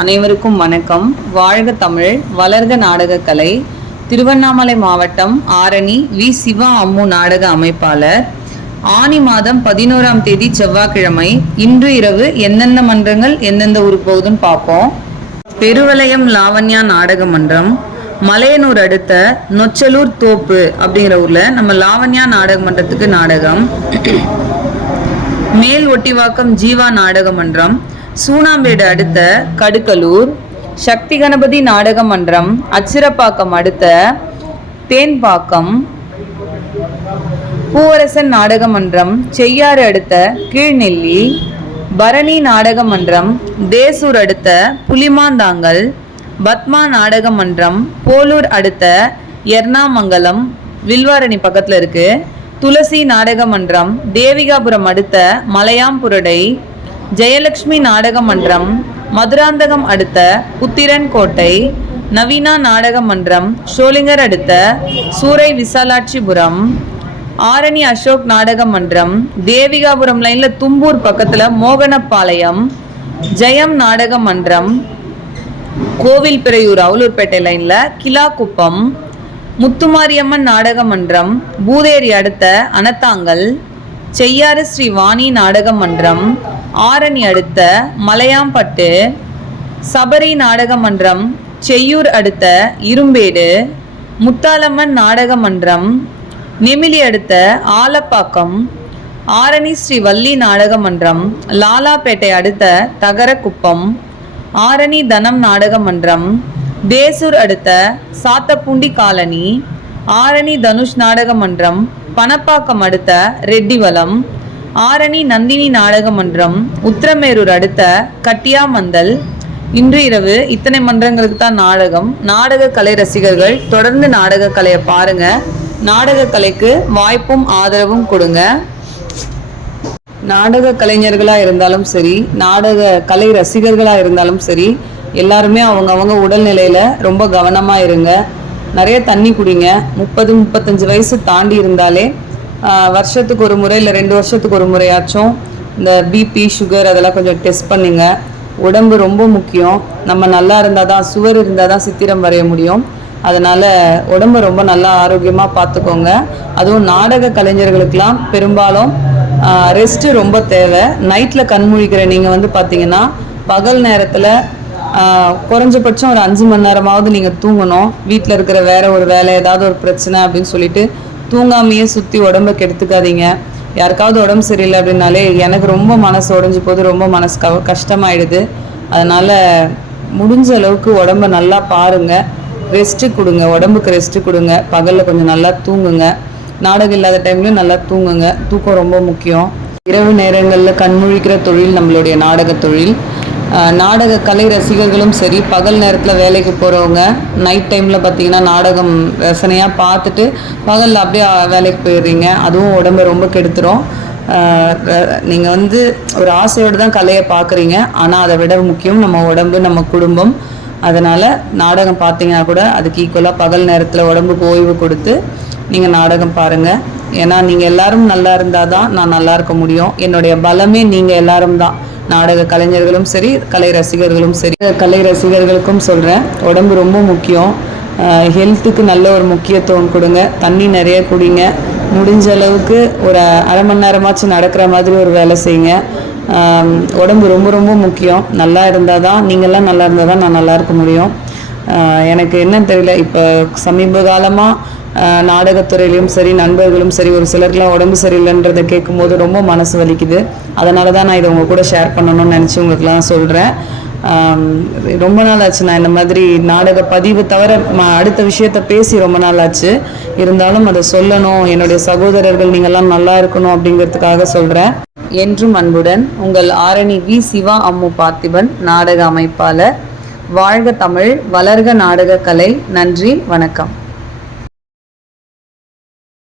அனைவருக்கும் வணக்கம். வாழ்க தமிழ், வளர்க நாடகக்கலை. திருவண்ணாமலை மாவட்டம் ஆரணி வி. சிவா அம்மு நாடக அமைப்பாளர். ஆனி மாதம் 11ஆம் தேதி செவ்வாய்க்கிழமை இன்று இரவு எந்தெந்த மன்றங்கள் எந்தெந்த ஊர் போகுதுன்னு பார்ப்போம். பெருவளையம் லாவண்யா நாடக மன்றம், மலையனூர் அடுத்த நொச்சலூர் தோப்பு அப்படிங்கிற ஊர்ல நம்ம லாவண்யா நாடக மன்றத்துக்கு நாடகம். மேல் ஒட்டிவாக்கம் ஜீவா நாடக மன்றம், சூனாம்பேடு அடுத்த கடுக்கலூர். சக்தி கணபதி நாடக மன்றம், அச்சிரப்பாக்கம் அடுத்த தேன்பாக்கம். பூவரசன் நாடக மன்றம், செய்யாறு அடுத்த கீழ்நெல்லி. பரணி நாடக மன்றம், தேசூர் அடுத்த புலிமாந்தாங்கல். பத்மா நாடக மன்றம், போலூர் அடுத்த எர்ணாமங்கலம், வில்வாரணி பக்கத்தில் இருக்கு. துளசி நாடக மன்றம், தேவிகாபுரம் அடுத்த மலையாம்புரடை. ஜெயலட்சுமி நாடக மன்றம், மதுராந்தகம் அடுத்த புத்திரன் கோட்டை. நவீனா நாடக மன்றம், ஷோலிங்கர் அடுத்த சூரை விசாலாட்சிபுரம். ஆரணி அசோக் நாடக மன்றம், தேவிகாபுரம் லைன்ல தும்பூர் பக்கத்துல மோகனப்பாளையம். ஜெயம் நாடக மன்றம், கோவில் பிறையூர் அவலூர்பேட்டை லைன்ல கிலாக்குப்பம். முத்துமாரியம்மன் நாடக மன்றம், பூதேரி அடுத்த அனத்தாங்கல். செய்யாறு ஸ்ரீ வாணி நாடக மன்றம், ஆரணி அடுத்த மலையாம்பட்டு. சபரி நாடக மன்றம், செய்யூர் அடுத்த இரும்பேடு. முத்தாலம்மன் நாடக மன்றம், நெமிலி அடுத்த ஆலப்பாக்கம். ஆரணி ஸ்ரீ வள்ளி நாடக மன்றம், லாலாப்பேட்டை அடுத்த தகரக்குப்பம். ஆரணி தனம் நாடக மன்றம், தேசூர் அடுத்த சாத்தப்பூண்டி காலனி. ஆரணி தனுஷ் நாடக மன்றம், பணப்பாக்கம் அடுத்த ரெட்டிவலம். ஆரணி நந்தினி நாடக மன்றம், உத்திரமேரூர் அடுத்த கட்டியாமந்தல். இன்று இரவு இத்தனை மன்றங்களுக்கு தான் நாடகம். நாடக கலை ரசிகர்கள் தொடர்ந்து நாடக கலையை பாருங்க. நாடக கலைக்கு வாய்ப்பும் ஆதரவும் கொடுங்க. நாடக கலைஞர்களாக இருந்தாலும் சரி, நாடக கலை ரசிகர்களாக இருந்தாலும் சரி, எல்லாருமே அவங்க உடல்நிலையில் ரொம்ப கவனமாக இருங்க. நிறைய தண்ணி குடிங்க. 30-35 வயசு தாண்டி இருந்தாலே வருஷத்துக்கு ஒரு முறை இல்லை 2 வருஷத்துக்கு ஒரு முறையாச்சும் இந்த பிபி சுகர் அதெல்லாம் கொஞ்சம் டெஸ்ட் பண்ணுங்க. உடம்பு ரொம்ப முக்கியம். நம்ம நல்லா இருந்தால் தான், சுவர் இருந்தால் தான் சித்திரம் வரைய முடியும். அதனால் உடம்பை ரொம்ப நல்லா ஆரோக்கியமாக பார்த்துக்கோங்க. அதுவும் நாடக கலைஞர்களுக்கெல்லாம் பெரும்பாலும் ரெஸ்ட்டு ரொம்ப தேவை. நைட்டில் கண்முழிக்கிற நீங்கள் பார்த்தீங்கன்னா பகல் நேரத்தில் குறைஞ்சபட்சம் ஒரு 5 மணி நேரமாவது நீங்கள் தூங்கணும். வீட்டில் இருக்கிற வேற ஒரு வேலை, ஏதாவது ஒரு பிரச்சனை அப்படின்னு சொல்லிட்டு தூங்காமையே சுற்றி உடம்பை கெடுத்துக்காதீங்க. யாருக்காவது உடம்பு சரியில்லை அப்படின்னாலே எனக்கு ரொம்ப மனசு உடஞ்சி போது, ரொம்ப மனசு கஷ்டமாயிடுது. அதனால் முடிஞ்ச அளவுக்கு உடம்பை நல்லா பாருங்கள். ரெஸ்ட்டு கொடுங்க, உடம்புக்கு ரெஸ்ட்டு கொடுங்க. பகலில் கொஞ்சம் நல்லா தூங்குங்க. நாடகம் இல்லாத டைம்லையும் நல்லா தூங்குங்க. தூக்கம் ரொம்ப முக்கியம். இரவு நேரங்களில் கண்முழிக்கிற தொழில் நம்மளுடைய நாடக தொழில். நாடக கலை ரசிகர்களும் சரி, பகல் நேரத்தில் வேலைக்கு போகிறவங்க நைட் டைமில் பார்த்தீங்கன்னா நாடகம் ரசனையாக பார்த்துட்டு பகலில் அப்படியே வேலைக்கு போயிடுறீங்க. அதுவும் உடம்பை ரொம்ப கெடுத்துரும். நீங்கள் ஒரு ஆசையோடு தான் கலையை பார்க்குறீங்க. ஆனால் அதை விட முக்கியம் நம்ம உடம்பு, நம்ம குடும்பம். அதனால் நாடகம் பார்த்தீங்கன்னா கூட அதுக்கு ஈக்குவலாக பகல் நேரத்தில் உடம்புக்கு ஓய்வு கொடுத்து நீங்கள் நாடகம் பாருங்கள். ஏன்னா நீங்கள் எல்லாரும் நல்லா இருந்தால் தான் நான் நல்லா இருக்க முடியும். என்னுடைய பலமே நீங்கள் எல்லாரும் தான். நாடக கலைஞர்களும் சரி, கலை ரசிகர்களும் சரி. கலை ரசிகர்களுக்கும் சொல்கிறேன், உடம்பு ரொம்ப முக்கியம். ஹெல்த்துக்கு நல்ல ஒரு முக்கியத்துவம் கொடுங்க. தண்ணி நிறைய குடிங்க. முடிஞ்ச அளவுக்கு ஒரு அரை மணி நேரமாச்சும் நடக்கிற மாதிரி ஒரு வேலை செய்யுங்க. உடம்பு ரொம்ப ரொம்ப முக்கியம். நல்லா இருந்தால் தான், நீங்கள்லாம் நல்லா இருந்தால் தான் நான் நல்லா இருக்க முடியும். எனக்கு என்னன்னு தெரியல, இப்போ சமீப காலமாக நாடகத்துறையிலையும் சரி, நண்பர்களும் சரி, ஒரு சிலருக்குலாம் உடம்பு சரியில்லைன்றதை கேட்கும்போது ரொம்ப மனசு வலிக்குது. அதனால தான் நான் இதை உங்கள் கூட ஷேர் பண்ணணும்னு நினச்சி உங்களுக்குலாம் சொல்கிறேன். ரொம்ப நாள் ஆச்சு நான் இந்த மாதிரி நாடக பதிவு தவிர அடுத்த விஷயத்த பேசி ரொம்ப நாள் ஆச்சு. இருந்தாலும் அதை சொல்லணும், என்னுடைய சகோதரர்கள் நீங்கள்லாம் நல்லா இருக்கணும் அப்படிங்கிறதுக்காக சொல்கிறேன். என்றும் அன்புடன் உங்கள் ஆரணி வி. சிவா அம்மு பார்த்திபன், நாடக அமைப்பாளர். வாழ்க தமிழ், வளர்க நாடக கலை. நன்றி, வணக்கம்.